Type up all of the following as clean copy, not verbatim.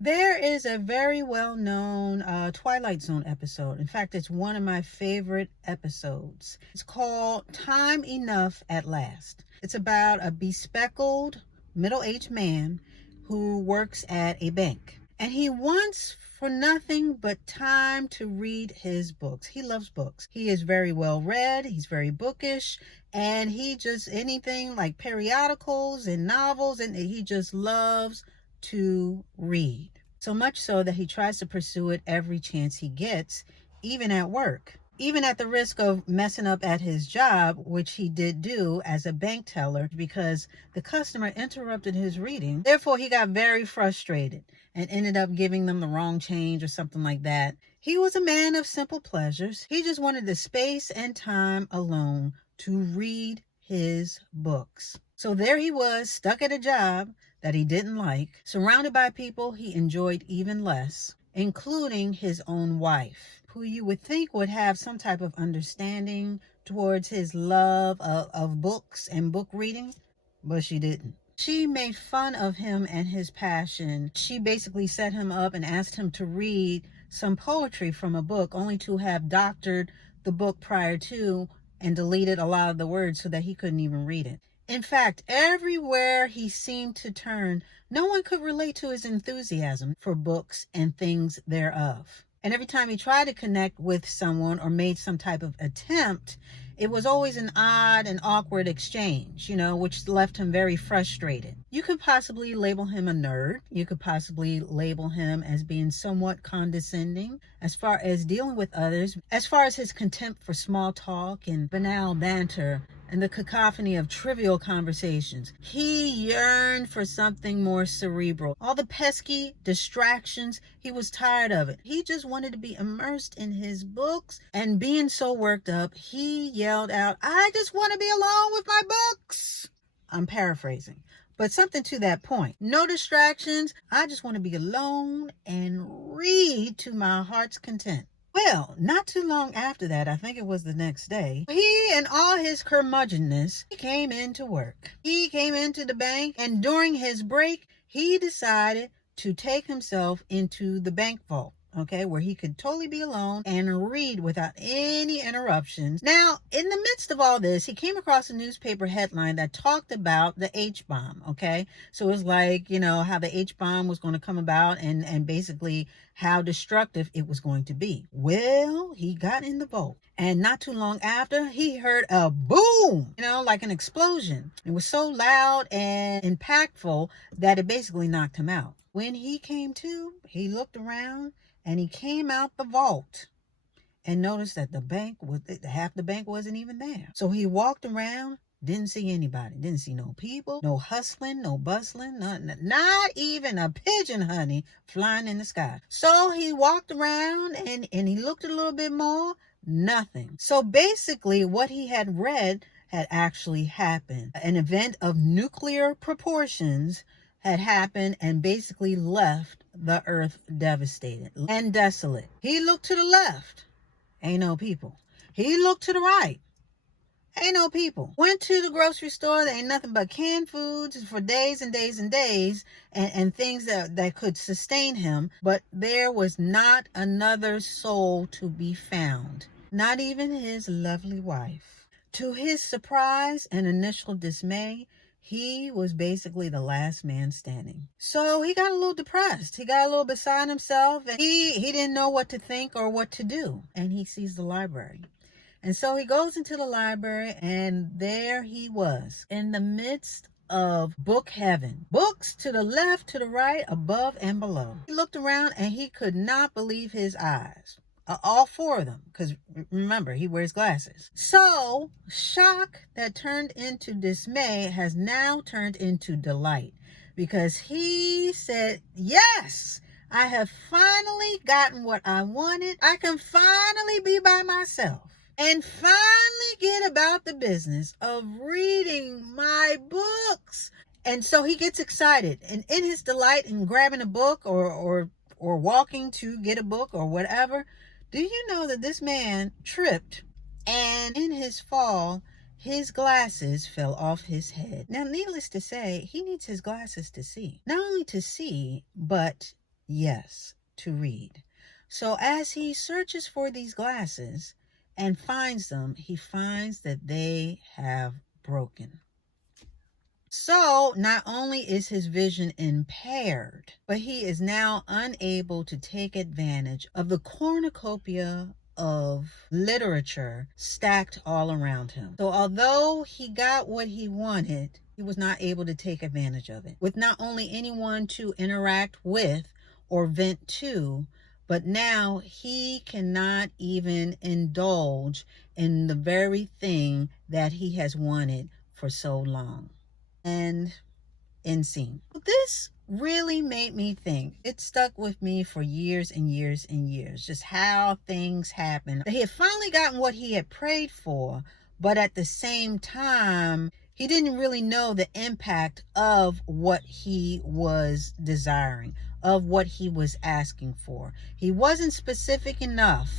There is a very well-known Twilight Zone episode. In fact, it's one of my favorite episodes. It's called Time Enough at Last. It's about a bespectacled middle-aged man who works at a bank. And he wants for nothing but time to read his books. He loves books. He is very well read. He's very bookish. And he just, anything like periodicals and novels, and he just loves to read. So much so that he tries to pursue it every chance he gets, even at work. Even at the risk of messing up at his job, which he did do as a bank teller because the customer interrupted his reading. Therefore, he got very frustrated and ended up giving them the wrong change or something like that. He was a man of simple pleasures. He just wanted the space and time alone to read his books. So there he was, stuck at a job that he didn't like, surrounded by people he enjoyed even less, including his own wife, who you would think would have some type of understanding towards his love of books and book reading, but she didn't. She made fun of him and his passion. She basically set him up and asked him to read some poetry from a book, only to have doctored the book prior to and deleted a lot of the words so that he couldn't even read it. In fact, everywhere he seemed to turn, no one could relate to his enthusiasm for books and things thereof. And every time he tried to connect with someone or made some type of attempt, it was always an odd and awkward exchange, which left him very frustrated. You could possibly label him a nerd. You could possibly label him as being somewhat condescending as far as dealing with others, as far as his contempt for small talk and banal banter and the cacophony of trivial conversations. He yearned for something more cerebral. All the pesky distractions, he was tired of it. He just wanted to be immersed in his books, and being so worked up, he yelled out, "I just want to be alone with my books." I'm paraphrasing, but something to that point. No distractions. I just want to be alone and read to my heart's content. Well, not too long after that, I think it was the next day, he and all his curmudgeonness, he came into work. He came into the bank, and during his break, he decided to take himself into the bank vault, where he could totally be alone and read without any interruptions. Now, in the midst of all this, he came across a newspaper headline that talked about the H-bomb, So it was like, how the H-bomb was going to come about and basically how destructive it was going to be. Well, he got in the vault, and not too long after, he heard a boom, like an explosion. It was so loud and impactful that it basically knocked him out. When he came to, he looked around, and he came out the vault and noticed that half the bank wasn't even there. So he walked around, didn't see anybody, didn't see no people, no hustling, no bustling, not even a pigeon, honey, flying in the sky. So he walked around and he looked a little bit more, nothing. So basically what he had read had actually happened. An event of nuclear proportions had happened and basically left the earth devastated and desolate. He looked to the left, ain't no people. He looked to the right, ain't no people. Went to the grocery store, there ain't nothing but canned foods for days and days and days, and things that could sustain him, but there was not another soul to be found, not even his lovely wife. To his surprise and initial dismay, he was basically the last man standing. So he got a little depressed. He got a little beside himself, and he didn't know what to think or what to do. And he sees the library. And so he goes into the library, and there he was in the midst of book heaven. Books to the left, to the right, above and below. He looked around and he could not believe his eyes. All four of them, because remember, he wears glasses. So, shock that turned into dismay has now turned into delight, because he said, "Yes, I have finally gotten what I wanted. I can finally be by myself and finally get about the business of reading my books." And so he gets excited, and in his delight in grabbing a book or walking to get a book or whatever, do you know that this man tripped, and in his fall, his glasses fell off his head. Now, needless to say, he needs his glasses to see. Not only to see, but yes, to read. So as he searches for these glasses and finds them, he finds that they have broken. So not only is his vision impaired, but he is now unable to take advantage of the cornucopia of literature stacked all around him. So although he got what he wanted, he was not able to take advantage of it, with not only anyone to interact with or vent to, but now he cannot even indulge in the very thing that he has wanted for so long. And end scene. This really made me think. It stuck with me for years and years and years, just how things happen. He had finally gotten what he had prayed for, but at the same time, he didn't really know the impact of what he was desiring, of what he was asking for. He wasn't specific enough.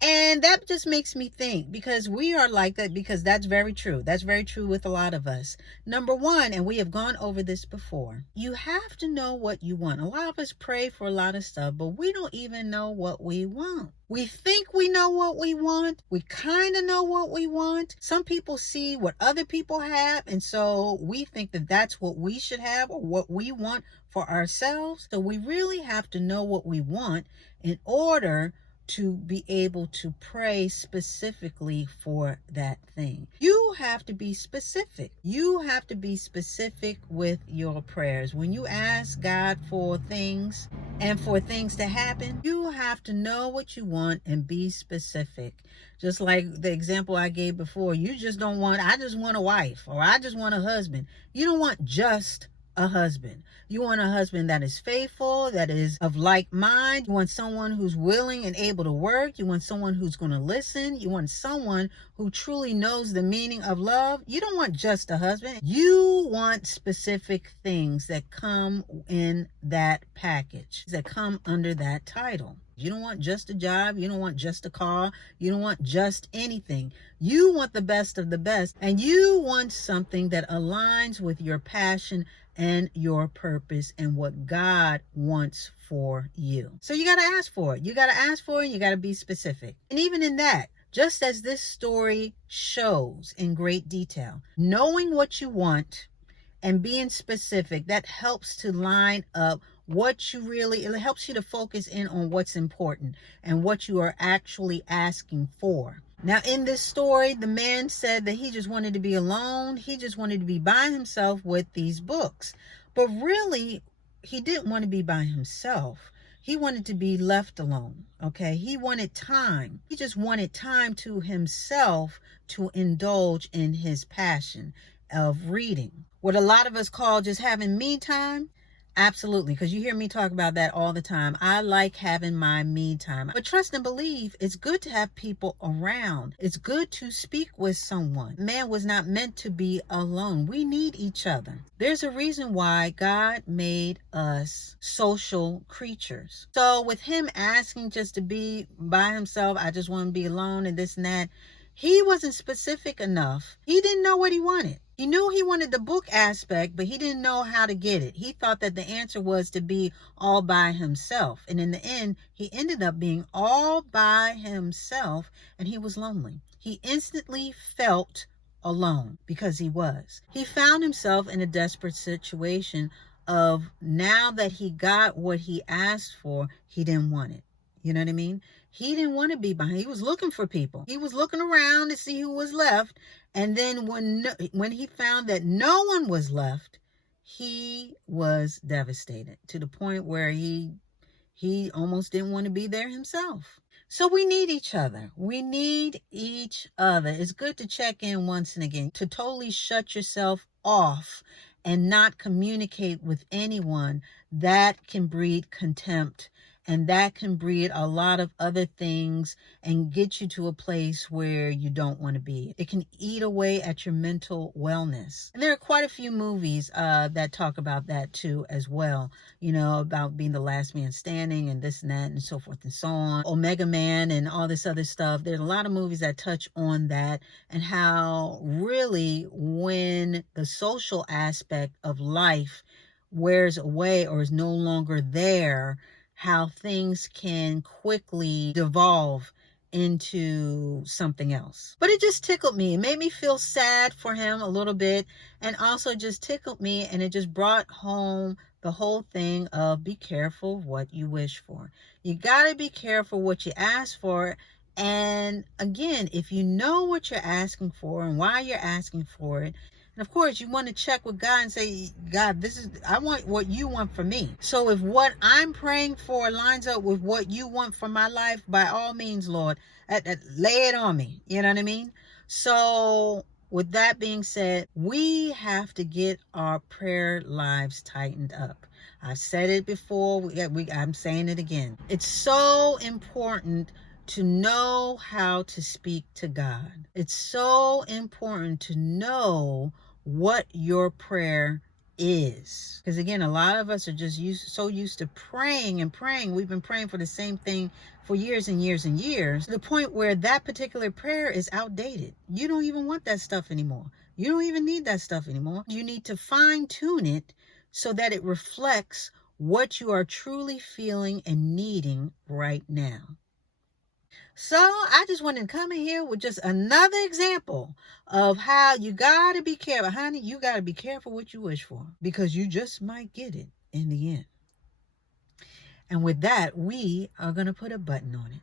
And that just makes me think, because we are like that, because that's very true. That's very true with a lot of us. Number one, and we have gone over this before, you have to know what you want. A lot of us pray for a lot of stuff, but we don't even know what we want. We think we know what we want. We kind of know what we want. Some people see what other people have, and so we think that that's what we should have or what we want for ourselves. So we really have to know what we want in order to be able to pray specifically for that thing. You have to be specific. You have to be specific with your prayers. When you ask God for things and for things to happen, you have to know what you want and be specific. Just like the example I gave before, you just don't want, I just want a wife, or I just want a husband. You don't want just a husband. You want a husband that is faithful, that is of like mind. You want someone who's willing and able to work. You want someone who's going to listen. You want someone who truly knows the meaning of love. You don't want just a husband. You want specific things that come in that package, that come under that title. You don't want just a job. You don't want just a car. You don't want just anything. You want the best of the best, and you want something that aligns with your passion and your purpose and what God wants for you. So you got to ask for it. You got to ask for it. You got to be specific. And even in that, just as this story shows in great detail, knowing what you want and being specific, that helps to line up what you really, it helps you to focus in on what's important and what you are actually asking for. Now, in this story, the man said that he just wanted to be alone. He just wanted to be by himself with these books. But really, he didn't want to be by himself. He wanted to be left alone, okay? He wanted time. He just wanted time to himself to indulge in his passion of reading. What a lot of us call just having me time. Absolutely, because you hear me talk about that all the time. I like having my me time. But trust and believe, it's good to have people around. It's good to speak with someone. Man was not meant to be alone. We need each other. There's a reason why God made us social creatures. So with him asking just to be by himself, I just want to be alone and this and that, he wasn't specific enough. He didn't know what he wanted. He knew he wanted the book aspect, but he didn't know how to get it. He thought that the answer was to be all by himself. And in the end, he ended up being all by himself, and he was lonely. He instantly felt alone because he was. He found himself in a desperate situation of, now that he got what he asked for, he didn't want it. You know what I mean? He didn't want to be behind. He was looking for people. He was looking around to see who was left. And then when he found that no one was left, he was devastated to the point where he almost didn't want to be there himself. So we need each other. We need each other. It's good to check in once and again, to totally shut yourself off and not communicate with anyone. That can breed contempt. And that can breed a lot of other things and get you to a place where you don't want to be. It can eat away at your mental wellness. And there are quite a few movies that talk about that too as well. You know, about being the last man standing and this and that and so forth and so on. Omega Man and all this other stuff. There's a lot of movies that touch on that, and how really when the social aspect of life wears away or is no longer there, how things can quickly devolve into something else. But it just tickled me. It made me feel sad for him a little bit, and also just tickled me, and it just brought home the whole thing of be careful what you wish for. You got to be careful what you ask for. And again, if you know what you're asking for and why you're asking for it, and of course, you want to check with God and say, God, I want what you want for me. So if what I'm praying for lines up with what you want for my life, by all means, Lord, lay it on me. You know what I mean? So with that being said, we have to get our prayer lives tightened up. I've said it before. I'm saying it again. It's so important to know how to speak to God. It's so important to know what your prayer is. Because again, a lot of us are just so used to praying and praying. We've been praying for the same thing for years and years and years, to the point where that particular prayer is outdated. You don't even want that stuff anymore. You don't even need that stuff anymore. You need to fine tune it so that it reflects what you are truly feeling and needing right now. So I just wanted to come in here with just another example of how you got to be careful. Honey, you got to be careful what you wish for, because you just might get it in the end. And with that, we are going to put a button on it.